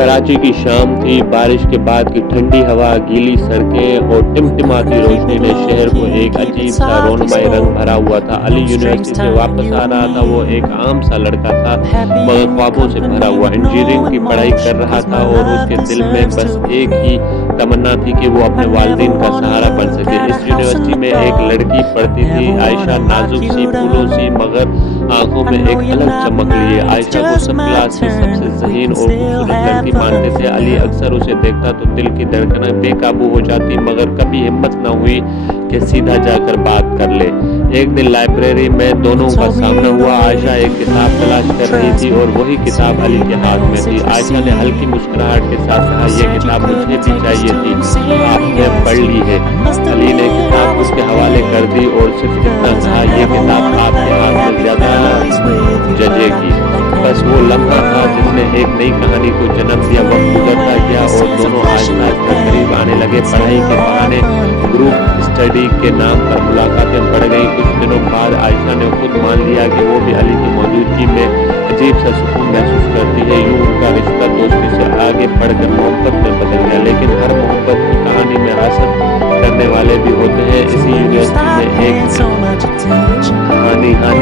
कराची की शाम थी। बारिश के बाद की ठंडी हवा, गीली सड़कें और टिमटिमाती रोशनी ने शहर को एक अजीब सा रोनमाई रंग भरा हुआ था। अली यूनिवर्सिटी से वापस आ रहा था। वो एक आम सा लड़का था, मगर ख्वाबों से भरा हुआ। इंजीनियरिंग की पढ़ाई कर रहा था और उसके दिल में बस एक ही तमन्ना थी कि वो अपने वालिदैन का सहारा बन सके। इस यूनिवर्सिटी में एक लड़की पढ़ती थी, आयशा। नाजुक सी, फूलों सी, मगर आंखों में एक अलग चमक लिए। आयशा को सब क्लास की सबसे ज़हीन और खूबसूरत लड़की मानते थे। अली अक्सर उसे देखता तो दिल की धड़कनें बेकाबू हो जाती, मगर कभी हिम्मत न हुई कि सीधा जाकर बात कर ले। एक दिन लाइब्रेरी में दोनों का सामना हुआ। आयशा एक किताब तलाश कर रही थी और वही किताब अली के हाथ में थी। आयशा ने हल्की मुस्कुराहट के साथ कहा, "ये किताब मुझे भी चाहिए थी, आपने पढ़ ली है।" अली ने किताब उसके हवाले कर दी और सिर्फ इतना कहा, "ये किताब आपके हाथ में ज्यादा जजेगी।" बस वो लम्हा था जिसने एक नई कहानी को जन्म दिया। वक्त गुजरता गया और दोनों आहिस्ता आहिस्ता करीब आने लगे। पढ़ाई के बहाने ग्रुप स्टडी के नाम पर मुलाकातें बढ़ गई। कुछ दिनों बाद आयशा ने खुद मान लिया कि वो भी अली की मौजूदगी में अजीब सा सुकून महसूस करती है। यूं उनका रिश्ता दोस्ती से आगे बढ़कर मोहब्बत में बदल गया। लेकिन हर मोहब्बत की कहानी में हसद करने वाले भी होते हैं। इसी यूनिवर्सिटी में एक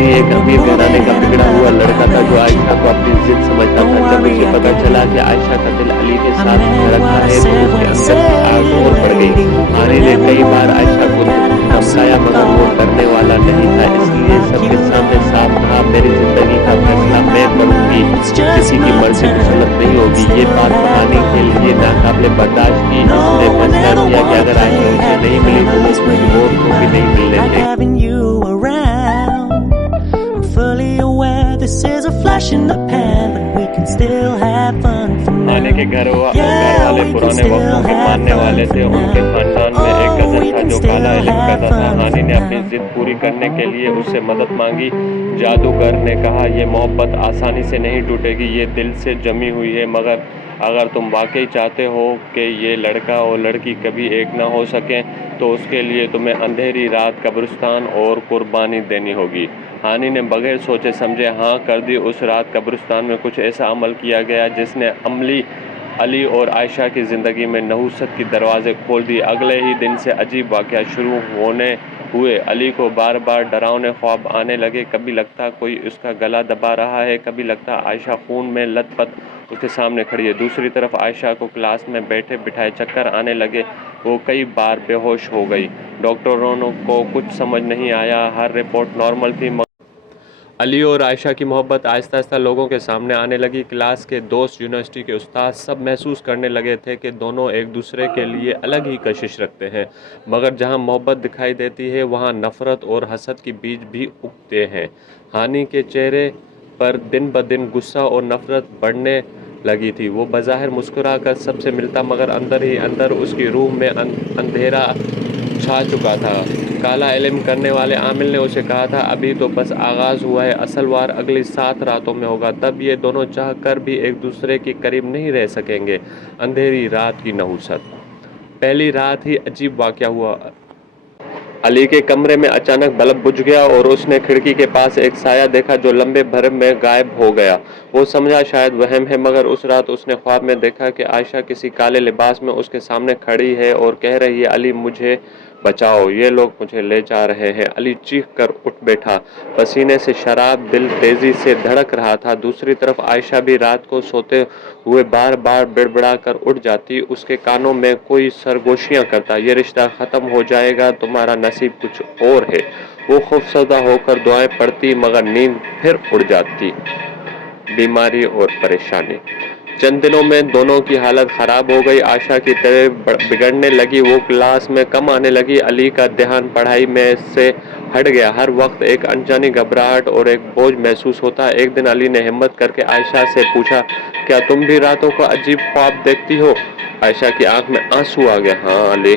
एक अमीर घराने का बिगड़ा हुआ लड़का था जो आयशा को अपनी जिद समझता था। जब उसे पता चला कि आयशा का दिल अली के साथ धड़कता है तो उसके अंदर आग और बढ़ गई। हानी ने कई बार आयशा को धमकाया, मगर वो डरने वाला नहीं था। इसलिए सबके सामने साफ कहा, "मेरी जिंदगी का फैसला मैं करूंगी, किसी की मर्जी मुसलत नहीं होगी।" ये बात हानी के लिए नाकाबिले बर्दाश्त थी। उसने फैसला किया कि अगर आयशा उसे नहीं मिली तो वो किसी और को भी नहीं मिलने देगी। हानी के घर वाले पुराने वक्तों के मानने वाले थे। उनके खानदान में एक कजन था जो काला इल्म करता था। हानी ने अपनी जिद पूरी करने के लिए उससे मदद मांगी। जादूगर ने कहा, "ये मोहब्बत आसानी से नहीं टूटेगी, ये दिल से जमी हुई है, मगर अगर तुम वाकई चाहते हो कि ये लड़का और लड़की कभी एक ना हो सकें तो उसके लिए तुम्हें अंधेरी रात, कब्रिस्तान और कुर्बानी देनी होगी।" हानी ने बगैर सोचे समझे हाँ कर दी। उस रात कब्रिस्तान में कुछ ऐसा अमल किया गया जिसने अली और आयशा की ज़िंदगी में नहुसत की दरवाजे खोल दिए। अगले ही दिन से अजीब वाक़या शुरू हुए। अली को बार बार डरावने ख्वाब आने लगे। कभी लगता कोई उसका गला दबा रहा है, कभी लगता आयशा खून में लथपथ उसके सामने खड़ी है। दूसरी तरफ आयशा को क्लास में बैठे बिठाए चक्कर आने लगे। वो कई बार बेहोश हो गई। डॉक्टरों को कुछ समझ नहीं आया। हर रिपोर्ट नॉर्मल थी। अली और आयशा की मोहब्बत आहिस्ता आहिस्ता लोगों के सामने आने लगी। क्लास के दोस्त, यूनिवर्सिटी के उस्ताद सब महसूस करने लगे थे कि दोनों एक दूसरे के लिए अलग ही कशिश रखते हैं। मगर जहां मोहब्बत दिखाई देती है वहां नफ़रत और हसद के बीज भी उगते हैं। हानी के चेहरे पर दिन ब दिन गुस्सा और नफ़रत बढ़ने लगी थी। वो बज़ाहिर मुस्कुरा कर सबसे मिलता, मगर अंदर ही अंदर उसकी रूह में अंधेरा छा चुका था। काला इल्म करने वाले आमिल ने उसे कहा था, "अभी तो बस आगाज़ हुआ है, असल वार अगली 7 रातों में होगा। तब ये दोनों चाह कर भी एक दूसरे के करीब नहीं रह सकेंगे।" अंधेरी रात की नहुसत। पहली रात ही अजीब वाक़या हुआ। अली के कमरे में अचानक बल्ब बुझ गया और उसने खिड़की के पास एक साया देखा जो लंबे भर में गायब हो गया। वो समझा शायद वहम है, मगर उस रात उसने ख्वाब में देखा कि आयशा किसी काले लिबास में उसके सामने खड़ी है और कह रही है, "अली मुझे बचाओ, ये लोग मुझे ले जा रहे हैं।" अली चीख कर उठ बैठा, पसीने से शराब, दिल तेजी से धड़क रहा था। दूसरी तरफ आयशा भी रात को सोते हुए बार बार बिड़बिड़ा कर उठ जाती। उसके कानों में कोई सरगोशियां करता, "ये रिश्ता खत्म हो जाएगा, तुम्हारा नसीब कुछ और है।" वो खौफजदा होकर दुआएं पढ़ती, मगर नींद फिर उड़ जाती। बीमारी और परेशानी। चंद दिनों में दोनों की हालत खराब हो गई। आयशा की तरह बिगड़ने लगी। वो क्लास में कम आने लगी। अली का ध्यान पढ़ाई में से हट गया। हर वक्त एक अनजानी घबराहट और एक बोझ महसूस होता। एक दिन अली ने हिम्मत करके आयशा से पूछा, "क्या तुम भी रातों को अजीब ख्वाब देखती हो?" आयशा की आंख में आंसू आ गए। "हाँ अली,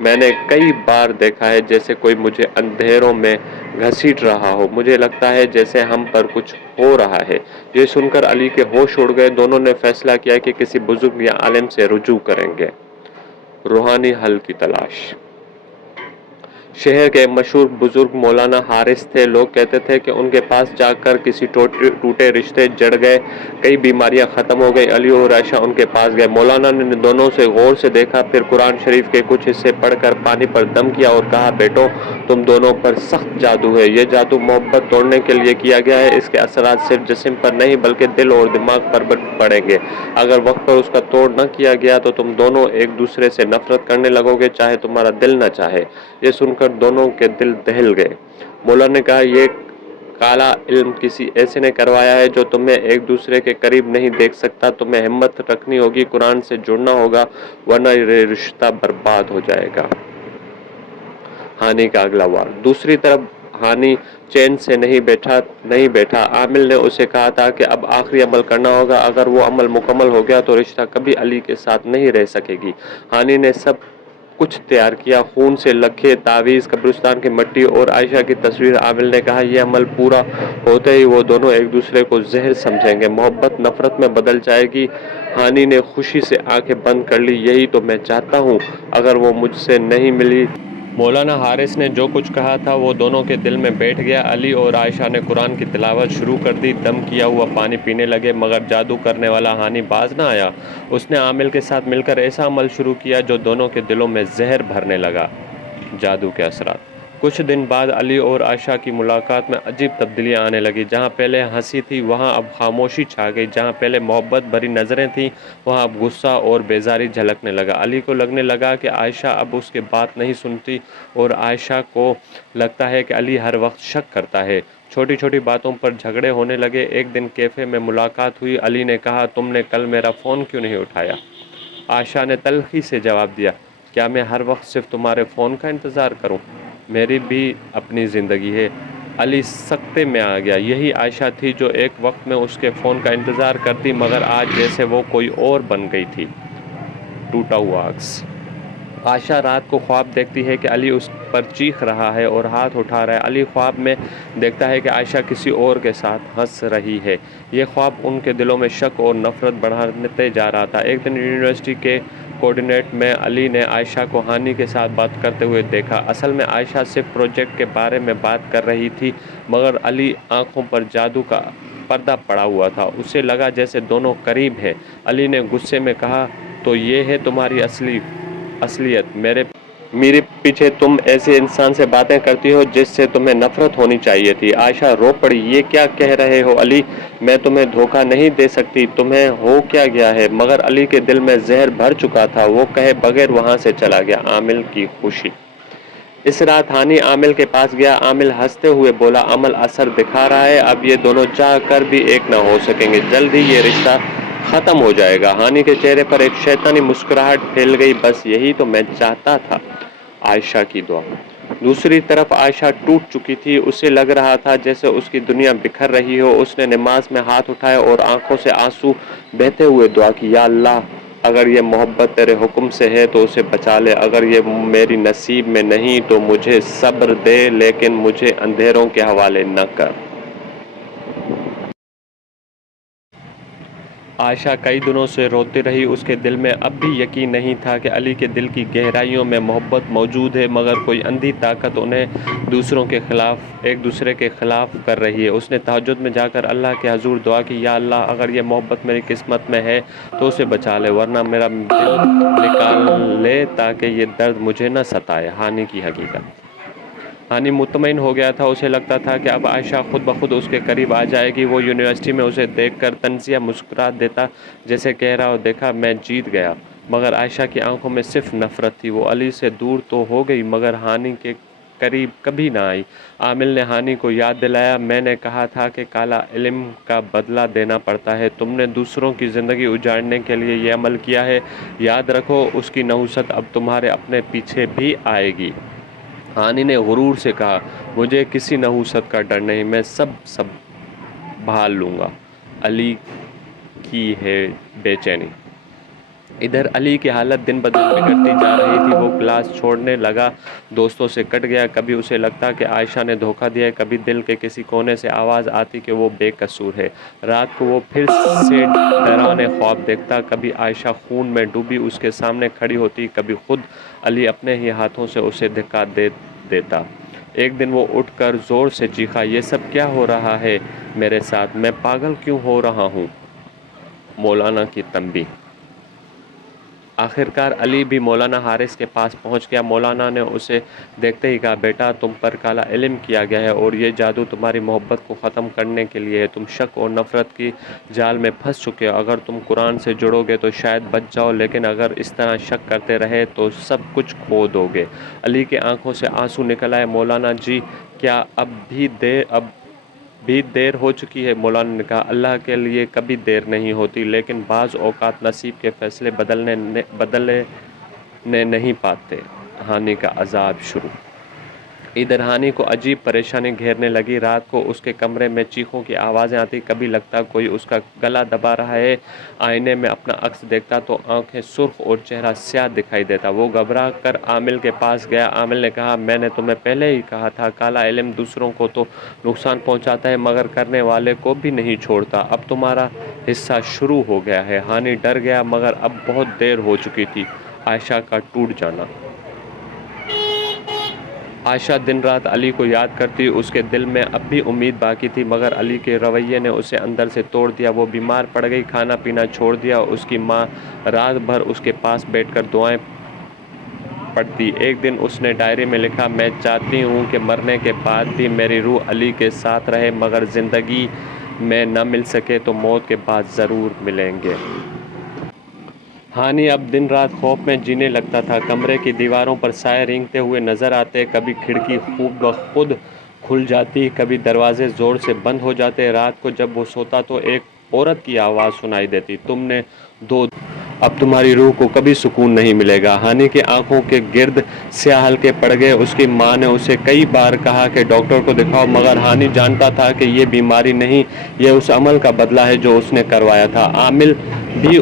मैंने कई बार देखा है जैसे कोई मुझे अंधेरों में घसीट रहा हो। मुझे लगता है जैसे हम पर कुछ हो रहा है।" ये सुनकर अली के होश उड़ गए। दोनों ने फैसला किया कि किसी बुजुर्ग या आलिम से रुजू करेंगे। रूहानी हल की तलाश। शहर के मशहूर बुजुर्ग मौलाना हारिस थे। लोग कहते थे कि उनके पास जाकर किसी टूटे रिश्ते जड़ गए, कई बीमारियां खत्म हो गई। अली और आयशा उनके पास गए। मौलाना ने दोनों से गौर से देखा, फिर कुरान शरीफ के कुछ हिस्से पढ़कर पानी पर दम किया और कहा, बेटो तुम दोनों पर सख्त जादू है। ये जादू मोहब्बत तोड़ने के लिए किया गया है। इसके असरात सिर्फ जिस्म पर नहीं बल्कि दिल और दिमाग पर पड़ेंगे। अगर वक्त पर उसका तोड़ न किया गया तो तुम दोनों एक दूसरे से नफरत करने लगोगे, चाहे तुम्हारा दिल न चाहे। ये सुनकर दोनों के दिल दहल गए। मौलाना ने कहा, ये काला इल्म किसी ऐसे ने करवाया है जो तुम्हें एक दूसरे के करीब नहीं देख सकता। तुम्हें हिम्मत रखनी होगी, कुरान से जुड़ना होगा, वरना ये रिश्ता बर्बाद हो जाएगा। हानि का अगला वार। दूसरी तरफ हानि चैन से नहीं बैठा। आमिल ने उसे कहा था कि अब आखिरी अमल करना होगा। अगर वो अमल मुकम्मल हो गया तो रिश्ता कभी अली के साथ नहीं रह सकेगी। हानि ने सब कुछ तैयार किया, खून से लखे तावीज़, कब्रिस्तान की मिट्टी और आयशा की तस्वीर। आमिल ने कहा, यह अमल पूरा होते ही वो दोनों एक दूसरे को जहर समझेंगे, मोहब्बत नफरत में बदल जाएगी। हानि ने खुशी से आंखें बंद कर ली। यही तो मैं चाहता हूँ। अगर वो मुझसे नहीं मिली। मौलाना हारिस ने जो कुछ कहा था वो दोनों के दिल में बैठ गया। अली और आयशा ने कुरान की तिलावत शुरू कर दी, दम किया हुआ पानी पीने लगे, मगर जादू करने वाला हानि बाज ना आया। उसने आमिल के साथ मिलकर ऐसा अमल शुरू किया जो दोनों के दिलों में जहर भरने लगा। जादू के असरात। कुछ दिन बाद अली और आयशा की मुलाकात में अजीब तब्दीलियां आने लगी। जहां पहले हंसी थी वहां अब खामोशी छा गई। जहां पहले मोहब्बत भरी नज़रें थीं वहां अब गुस्सा और बेजारी झलकने लगा। अली को लगने लगा कि आयशा अब उसकी बात नहीं सुनती और आयशा को लगता है कि अली हर वक्त शक करता है। छोटी छोटी बातों पर झगड़े होने लगे। एक दिन कैफ़े में मुलाकात हुई। अली ने कहा, तुमने कल मेरा फ़ोन क्यों नहीं उठाया? आयशा ने तल्खी से जवाब दिया, क्या मैं हर वक्त सिर्फ तुम्हारे फ़ोन का इंतज़ार करूं? मेरी भी अपनी ज़िंदगी है। अली सख्ते में आ गया। यही आयशा थी जो एक वक्त में उसके फ़ोन का इंतज़ार करती, मगर आज जैसे वो कोई और बन गई थी। टूटा हुआ अक्स। आयशा रात को ख्वाब देखती है कि अली उस पर चीख रहा है और हाथ उठा रहा है। अली ख्वाब में देखता है कि आयशा किसी और के साथ हंस रही है। ये ख्वाब उनके दिलों में शक और नफरत बढ़ाते जा रहा था। एक दिन यूनिवर्सिटी के कोऑर्डिनेट में अली ने आयशा को हानि के साथ बात करते हुए देखा। असल में आयशा सिर्फ प्रोजेक्ट के बारे में बात कर रही थी, मगर अली आंखों पर जादू का पर्दा पड़ा हुआ था। उसे लगा जैसे दोनों करीब हैं। अली ने गुस्से में कहा, तो ये है तुम्हारी असलियत? मेरे पीछे तुम ऐसे इंसान से बातें करती हो जिससे तुम्हें नफरत होनी चाहिए थी। आयशा रो पड़ी। ये क्या कह रहे हो अली? मैं तुम्हें धोखा नहीं दे सकती। तुम्हें हो क्या गया है? मगर अली के दिल में जहर भर चुका था। वो कहे बगैर वहां से चला गया। आमिल की खुशी। इस रात हानि आमिल के पास गया। आमिल हंसते हुए बोला, अमल असर दिखा रहा है। अब ये दोनों चाह कर भी एक न हो सकेंगे। जल्द ही ये रिश्ता खत्म हो जाएगा। हानि के चेहरे पर एक शैतानी मुस्कुराहट फैल गई। बस यही तो मैं चाहता था। आयशा की दुआ। दूसरी तरफ आयशा टूट चुकी थी। उसे लग रहा था जैसे उसकी दुनिया बिखर रही हो। उसने नमाज में हाथ उठाए और आंखों से आंसू बहते हुए दुआ की, या अल्लाह, अगर ये मोहब्बत तेरे हुक्म से है तो उसे बचा ले। अगर ये मेरी नसीब में नहीं तो मुझे सब्र दे, लेकिन मुझे अंधेरों के हवाले न कर। आयशा कई दिनों से रोती रही। उसके दिल में अब भी यकीन नहीं था कि अली के दिल की गहराइयों में मोहब्बत मौजूद है, मगर कोई अंधी ताकत उन्हें एक दूसरे के खिलाफ कर रही है। उसने तहज्जुद में जाकर अल्लाह के हजूर दुआ की, या अल्लाह, अगर ये मोहब्बत मेरी किस्मत में है तो उसे बचा ले, वरना मेरा दिल निकाल ले ताकि ये दर्द मुझे न सताए। हानि की हकीकत। हानि मुतमईन हो गया था। उसे लगता था कि अब आयशा खुद ब खुद उसके करीब आ जाएगी। वो यूनिवर्सिटी में उसे देखकर तंजिया मुस्कुरा देता, जैसे कह रहा हो, देखा मैं जीत गया। मगर आयशा की आंखों में सिर्फ नफरत थी। वो अली से दूर तो हो गई मगर हानि के करीब कभी ना आई। आमिल ने हानि को याद दिलाया, मैंने कहा था कि काला इल्म का बदला देना पड़ता है। तुमने दूसरों की ज़िंदगी उजाड़ने के लिए ये अमल किया है। याद रखो, उसकी नहुसत अब तुम्हारे अपने पीछे भी आएगी। हानि ने गुरूर से कहा, मुझे किसी नहुसत का डर नहीं, मैं सब संभाल लूँगा। अली की है बेचैनी। इधर अली की हालत दिन ब दिन बिगड़ती जा रही थी। वो क्लास छोड़ने लगा, दोस्तों से कट गया। कभी उसे लगता कि आयशा ने धोखा दिया, कभी दिल के किसी कोने से आवाज़ आती कि वो बेकसूर है। रात को वो फिर से डरावने ख्वाब देखता। कभी आयशा खून में डूबी उसके सामने खड़ी होती, कभी खुद अली अपने ही हाथों से उसे धक्का दे دیتا۔ ایک دن وہ اٹھ کر زور سے چیخا، یہ سب کیا ہو رہا ہے میرے ساتھ؟ میں پاگل کیوں ہو رہا ہوں؟ مولانا کی تنبیہ۔ آخرکار علی بھی مولانا حارث کے پاس پہنچ گیا۔ مولانا نے اسے دیکھتے ہی کہا، بیٹا تم پر کالا علم کیا گیا ہے اور یہ جادو تمہاری محبت کو ختم کرنے کے لیے ہے۔ تم شک اور نفرت کی جال میں پھنس چکے ہو۔ اگر تم قرآن سے جڑو گے تو شاید بچ جاؤ، لیکن اگر اس طرح شک کرتے رہے تو سب کچھ کھو دو گے۔ علی کے آنکھوں سے آنسو نکل آئے۔ مولانا جی کیا اب بھی دیر ہو چکی ہے؟ مولانا نے کہا، اللہ کے لیے کبھی دیر نہیں ہوتی، لیکن بعض اوقات نصیب کے فیصلے بدلنے نہیں پاتے۔ ہانی کا عذاب شروع۔ ادھر ہانی کو عجیب پریشانی گھیرنے لگی۔ رات کو اس کے کمرے میں چیخوں کی آوازیں آتی، کبھی لگتا کوئی اس کا گلا دبا رہا ہے۔ آئینے میں اپنا عکس دیکھتا تو آنکھیں سرخ اور چہرہ سیاہ دکھائی دیتا۔ وہ گھبرا کر عامل کے پاس گیا۔ عامل نے کہا، میں نے تمہیں پہلے ہی کہا تھا، کالا علم دوسروں کو تو نقصان پہنچاتا ہے مگر کرنے والے کو بھی نہیں چھوڑتا۔ اب تمہارا حصہ شروع ہو گیا ہے۔ ہانی ڈر گیا مگر اب بہت دیر ہو چکی تھی۔ عائشہ کا ٹوٹ جانا۔ عائشہ دن رات علی کو یاد کرتی، اس کے دل میں اب بھی امید باقی تھی مگر علی کے رویے نے اسے اندر سے توڑ دیا۔ وہ بیمار پڑ گئی، کھانا پینا چھوڑ دیا۔ اس کی ماں رات بھر اس کے پاس بیٹھ کر دعائیں پڑھتی۔ ایک دن اس نے ڈائری میں لکھا، میں چاہتی ہوں کہ مرنے کے بعد بھی میری روح علی کے ساتھ رہے، مگر زندگی میں نہ مل سکے تو موت کے بعد ضرور ملیں گے۔ ہانی اب دن رات خوف میں جینے لگتا تھا۔ کمرے کی دیواروں پر سائے رینگتے ہوئے نظر آتے، کبھی کھڑکی خود بخود کھل جاتی، کبھی دروازے زور سے بند ہو جاتے۔ رات کو جب وہ سوتا تو ایک عورت کی آواز سنائی دیتی، تم نے اب تمہاری روح کو کبھی سکون نہیں ملے گا۔ ہانی کی آنکھوں کے گرد سیاہ حلقے پڑ گئے۔ اس کی ماں نے اسے کئی بار کہا کہ ڈاکٹر کو دکھاؤ مگر ہانی جانتا تھا کہ یہ بیماری نہیں، یہ اس عمل کا بدلہ ہے جو اس نے کروایا تھا۔ عامل بھی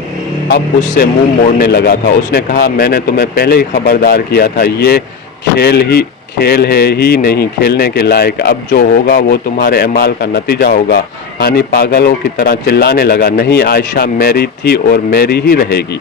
اب اس سے منہ موڑنے لگا تھا۔ اس نے کہا، میں نے تمہیں پہلے ہی خبردار کیا تھا، یہ کھیل ہے ہی نہیں کھیلنے کے لائق۔ اب جو ہوگا وہ تمہارے اعمال کا نتیجہ ہوگا۔ ہانی پاگلوں کی طرح چلانے لگا، نہیں عائشہ میری تھی اور میری ہی رہے گی۔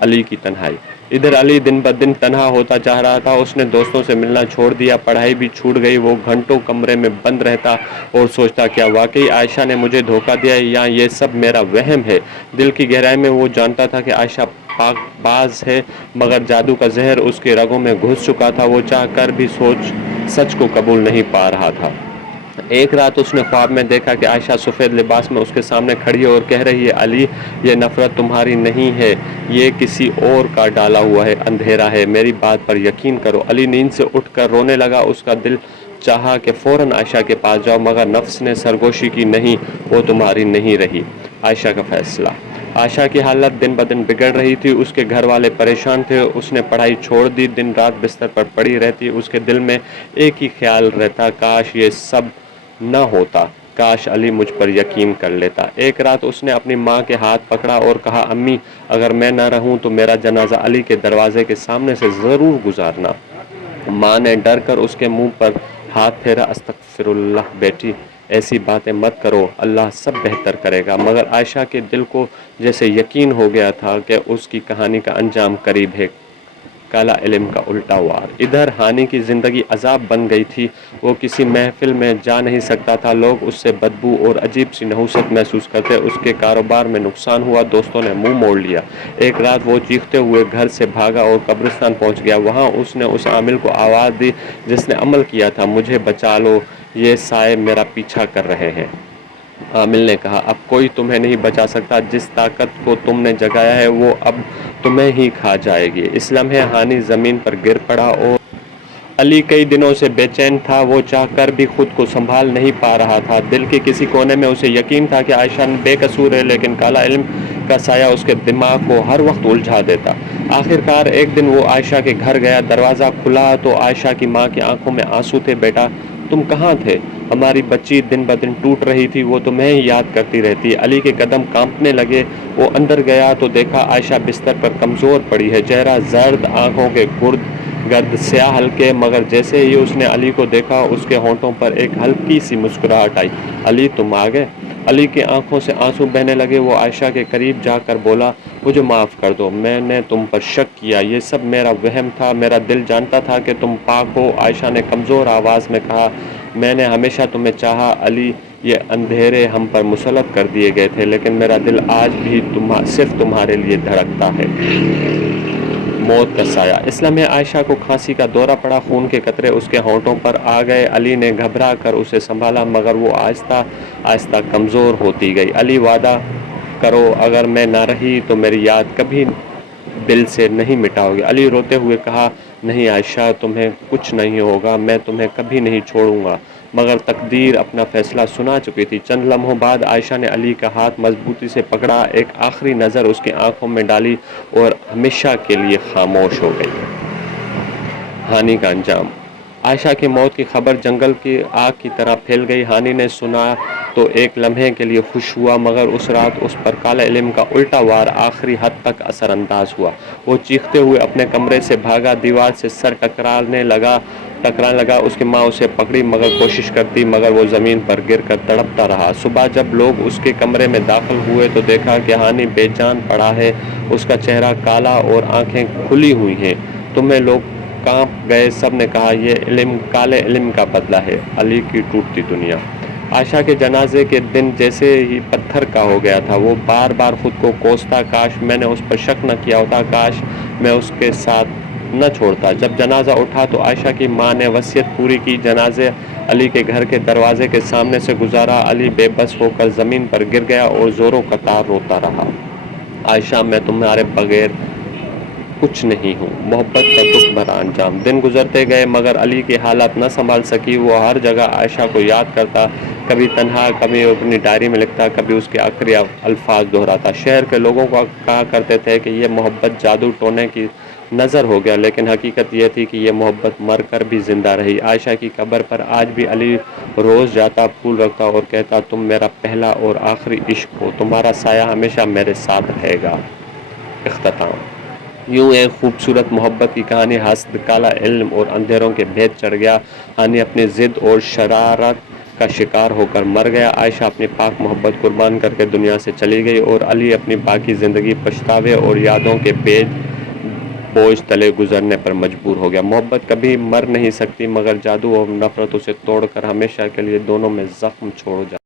علی کی تنہائی۔ ادھر علی دن بدن تنہا ہوتا جا رہا تھا۔ اس نے دوستوں سے ملنا چھوڑ دیا، پڑھائی بھی چھوٹ گئی۔ وہ گھنٹوں کمرے میں بند رہتا اور سوچتا، کیا واقعی عائشہ نے مجھے دھوکہ دیا یا یہ سب میرا وہم ہے؟ دل کی گہرائی میں وہ جانتا تھا کہ عائشہ پاک باز ہے مگر جادو کا زہر اس کے رگوں میں گھس چکا تھا۔ وہ چاہ کر بھی سچ کو قبول نہیں پا رہا تھا۔ ایک رات اس نے خواب میں دیکھا کہ عائشہ سفید لباس میں اس کے سامنے کھڑی ہے اور کہہ رہی ہے، علی یہ نفرت تمہاری نہیں ہے، یہ کسی اور کا ڈالا ہوا ہے اندھیرا ہے، میری بات پر یقین کرو۔ علی نیند سے اٹھ کر رونے لگا۔ اس کا دل چاہا کہ فوراً عائشہ کے پاس جاؤ مگر نفس نے سرگوشی کی، نہیں وہ تمہاری نہیں رہی۔ عائشہ کا فیصلہ۔ عائشہ کی حالت دن بدن بگڑ رہی تھی، اس کے گھر والے پریشان تھے۔ اس نے پڑھائی چھوڑ دی، دن رات بستر پر پڑی رہتی۔ اس کے دل میں ایک ہی خیال رہتا، کاش یہ سب نہ ہوتا، کاش علی مجھ پر یقین کر لیتا۔ ایک رات اس نے اپنی ماں کے ہاتھ پکڑا اور کہا، امی اگر میں نہ رہوں تو میرا جنازہ علی کے دروازے کے سامنے سے ضرور گزارنا۔ ماں نے ڈر کر اس کے منہ پر ہاتھ پھیرا، استغفر اللہ بیٹی ایسی باتیں مت کرو، اللہ سب بہتر کرے گا۔ مگر عائشہ کے دل کو جیسے یقین ہو گیا تھا کہ اس کی کہانی کا انجام قریب ہے، کالا علم کا الٹا وار۔ ادھر ہانی کی زندگی عذاب بن گئی تھی۔ وہ کسی محفل میں جا نہیں سکتا تھا، لوگ اس سے بدبو اور عجیب سی نحوست محسوس کرتے۔ اس کے کاروبار میں نقصان ہوا، دوستوں نے منہ موڑ لیا۔ ایک رات وہ چیختے ہوئے گھر سے بھاگا اور قبرستان پہنچ گیا۔ وہاں اس نے اس عامل کو آواز دی جس نے عمل کیا تھا، مجھے بچا لو، یہ سائے میرا پیچھا کر رہے ہیں۔ عامل نے کہا، اب کوئی تمہیں نہیں بچا سکتا، جس طاقت کو تم نے جگایا ہے وہ اب تمہیں ہی کھا جائے گی۔ اس لمحے ہانی زمین پر گر پڑا اور علی کئی دنوں سے بے چین تھا، وہ چاہ کر بھی خود کو سنبھال نہیں پا رہا تھا۔ دل کے کسی کونے میں اسے یقین تھا کہ عائشہ بے قصور ہے، لیکن کالا علم کا سایہ اس کے دماغ کو ہر وقت الجھا دیتا۔ آخرکار ایک دن وہ عائشہ کے گھر گیا، دروازہ کھلا تو عائشہ کی ماں کی آنکھوں میں آنسو تھے۔ بیٹا تم کہاں تھے؟ ہماری بچی دن بدن ٹوٹ رہی تھی، وہ تمہیں ہی یاد کرتی رہتی۔ علی کے قدم کانپنے لگے، وہ اندر گیا تو دیکھا عائشہ بستر پر کمزور پڑی ہے، چہرہ زرد، آنکھوں کے گرد سیاہ حلقے، مگر جیسے ہی اس نے علی کو دیکھا اس کے ہونٹوں پر ایک ہلکی سی مسکراہٹ آئی۔ علی تم آ گئے؟ علی کی آنکھوں سے آنسو بہنے لگے۔ وہ عائشہ کے قریب جا کر بولا، مجھے معاف کر دو، میں نے تم پر شک کیا، یہ سب میرا وہم تھا، میرا دل جانتا تھا کہ تم پاک ہو۔ عائشہ نے کمزور آواز میں کہا، میں نے ہمیشہ تمہیں چاہا علی، یہ اندھیرے ہم پر مسلط کر دیے گئے تھے، لیکن میرا دل آج بھی صرف تمہارے لیے دھڑکتا ہے۔ موت کا سایہ۔ اس لمحے عائشہ کو کھانسی کا دورہ پڑا، خون کے قطرے اس کے ہونٹوں پر آ گئے۔ علی نے گھبرا کر اسے سنبھالا، مگر وہ آہستہ آہستہ کمزور ہوتی گئی۔ علی، وعدہ کرو اگر میں نہ رہی تو میری یاد کبھی دل سے نہیں مٹاؤ گے۔ علی روتے ہوئے کہا، نہیں عائشہ، تمہیں کچھ نہیں ہوگا، میں تمہیں کبھی نہیں چھوڑوں گا۔ مگر تقدیر اپنا فیصلہ سنا چکی تھی۔ چند لمحوں بعد عائشہ نے علی کا ہاتھ مضبوطی سے پکڑا، ایک آخری نظر اس کی آنکھوں میں ڈالی اور ہمیشہ کے لیے خاموش ہو گئی۔ ہانی کا انجام۔ عائشہ کی موت کی خبر جنگل کی آگ کی طرح پھیل گئی۔ ہانی نے سنا تو ایک لمحے کے لیے خوش ہوا، مگر اس رات اس پر کالے علم کا الٹا وار آخری حد تک اثر انداز ہوا۔ وہ چیختے ہوئے اپنے کمرے سے بھاگا، دیوار سے سر ٹکرانے لگا۔ اس کی ماں اسے پکڑی مگر کوشش کرتی، مگر وہ زمین پر گر کر تڑپتا رہا۔ صبح جب لوگ اس کے کمرے میں داخل ہوئے تو دیکھا کہ ہانی بے جان پڑا ہے، اس کا چہرہ کالا اور آنکھیں کھلی ہوئی ہیں۔ تمہیں لوگ کانپ گئے، سب نے کہا، یہ کالے علم کا بدلہ ہے۔ علی کی ٹوٹتی دنیا۔ عائشہ کے جنازے کے دن جیسے ہی پتھر کا ہو گیا تھا۔ وہ بار بار خود کو کوستا، کاش میں نے اس پر شک نہ کیا ہوتا، کاش میں اس کے ساتھ نہ چھوڑتا۔ جب جنازہ اٹھا تو عائشہ کی ماں نے وصیت پوری کی۔ جنازہ علی کے گھر کے دروازے کے سامنے سے گزارا۔ علی بے بس ہو کر زمین پر گر گیا اور زوروں قطار روتا رہا۔ عائشہ، میں تمہارے بغیر کچھ نہیں ہوں۔ محبت کا دکھ بھرا انجام۔ دن گزرتے گئے مگر علی کی حالت نہ سنبھال سکی۔ وہ ہر جگہ عائشہ کو یاد کرتا، کبھی تنہا، کبھی اپنی ڈائری میں لکھتا، کبھی اس کے آخری الفاظ دہراتا۔ شہر کے لوگوں کو کہا کرتے تھے کہ یہ محبت جادو ٹونے کی نظر ہو گیا، لیکن حقیقت یہ تھی کہ یہ محبت مر کر بھی زندہ رہی۔ عائشہ کی قبر پر آج بھی علی روز جاتا، پھول رکھتا اور کہتا، تم میرا پہلا اور آخری عشق ہو، تمہارا سایہ ہمیشہ میرے ساتھ رہے گا۔ اختتام۔ یوں ایک خوبصورت محبت کی کہانی، حسد، کالا علم اور اندھیروں کے بھید چڑھ گیا۔ ہانی اپنی ضد اور شرارت کا شکار ہو کر مر گیا۔ عائشہ اپنی پاک محبت قربان کر کے دنیا سے چلی گئی اور علی اپنی باقی زندگی پچھتاوے اور یادوں کے بوجھ تلے گزرنے پر مجبور ہو گیا۔ محبت کبھی مر نہیں سکتی، مگر جادو اور نفرت اسے توڑ کر ہمیشہ کے لیے دونوں میں زخم چھوڑ جاتی۔